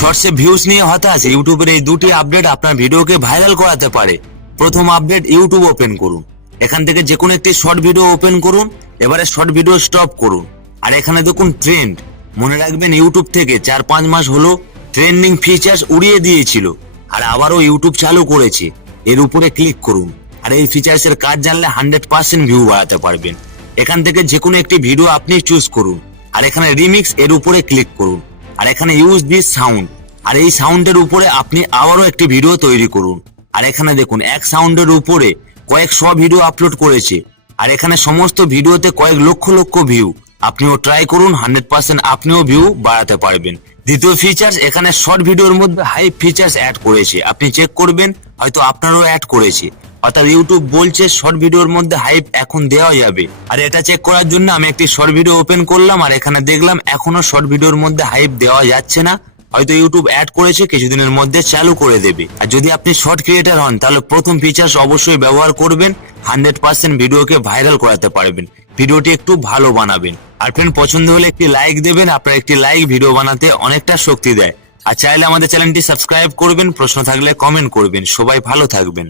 শর্টসে views নিয়ে হতাশ, ইউটিউবের এই দুটি আপডেট আপনার ভিডিওকে ভাইরাল করাতে পারে। প্রথম আপডেট, ইউটিউব ওপেন করুন। এখান থেকে যে কোনো একটি শর্ট ভিডিও ওপেন করুন। এবারে শর্ট ভিডিও স্টপ করুন। আর এখানে দেখুন ট্রেন্ড। মনে রাখবেন ইউটিউব থেকে 4-5 মাস হলো ট্রেন্ডিং ফিচার্স উড়িয়ে দিয়েছিল, আর আবারও ইউটিউব চালু করেছে। এর উপরে ক্লিক করুন। আর এই ফিচার্সের কাজ জানলে 100% ভিউ বাড়াতে পারবেন। এখান থেকে যে কোনো একটি ভিডিও আপনি চুজ করুন। আর এখানে রিমিক্স, এর উপরে ক্লিক করুন। আর এখানে ইউজ দিস সাউন্ড, আর এই সাউন্ডের উপরে আপনি আবারও একটি ভিডিও তৈরি করুন। আর এখানে দেখুন এক সাউন্ডের উপরে কয়েকশো ভিডিও আপলোড করেছে, আর এখানে সমস্ত ভিডিওতে কয়েক লক্ষ লক্ষ ভিউ। আপনিও ট্রাই করুন, 100% আপনিও ভিউ বাড়াতে পারবেন। দ্বিতীয় ফিচার্স, এখানে শর্ট ভিডিওর মধ্যে হাইপ ফিচার্স অ্যাড করেছে। আপনি চেক করবেন, হয়তো আপনারও অ্যাড করেছে। অর্থাৎ ইউটিউব বলছে শর্ট ভিডিওর মধ্যে হাইপ এখন দেওয়া যাবে। আর এটা চেক করার জন্য আমি একটি শর্ট ভিডিও ওপেন করলাম, আর এখানে দেখলাম এখনো শর্ট ভিডিওর মধ্যে হাইপ দেওয়া যাচ্ছে না। হয়তো ইউটিউব অ্যাড করেছে, কিছুদিনের মধ্যে চালু করে দেবে। আর যদি আপনি শর্ট ক্রিয়েটার হন, তাহলে প্রথম ফিচার্স অবশ্যই ব্যবহার করবেন। 100% ভিডিওকে ভাইরাল করাতে পারবেন। ভিডিওটি একটু ভালো বানাবেন। আর ফ্রেন্ড, পছন্দ হলে একটি লাইক দেবেন। আপনার একটি লাইক ভিডিও বানাতে অনেকটা শক্তি দেয়। আর চাইলে আমাদের চ্যানেলটি সাবস্ক্রাইব করবেন। প্রশ্ন থাকলে কমেন্ট করবেন। সবাই ভালো থাকবেন।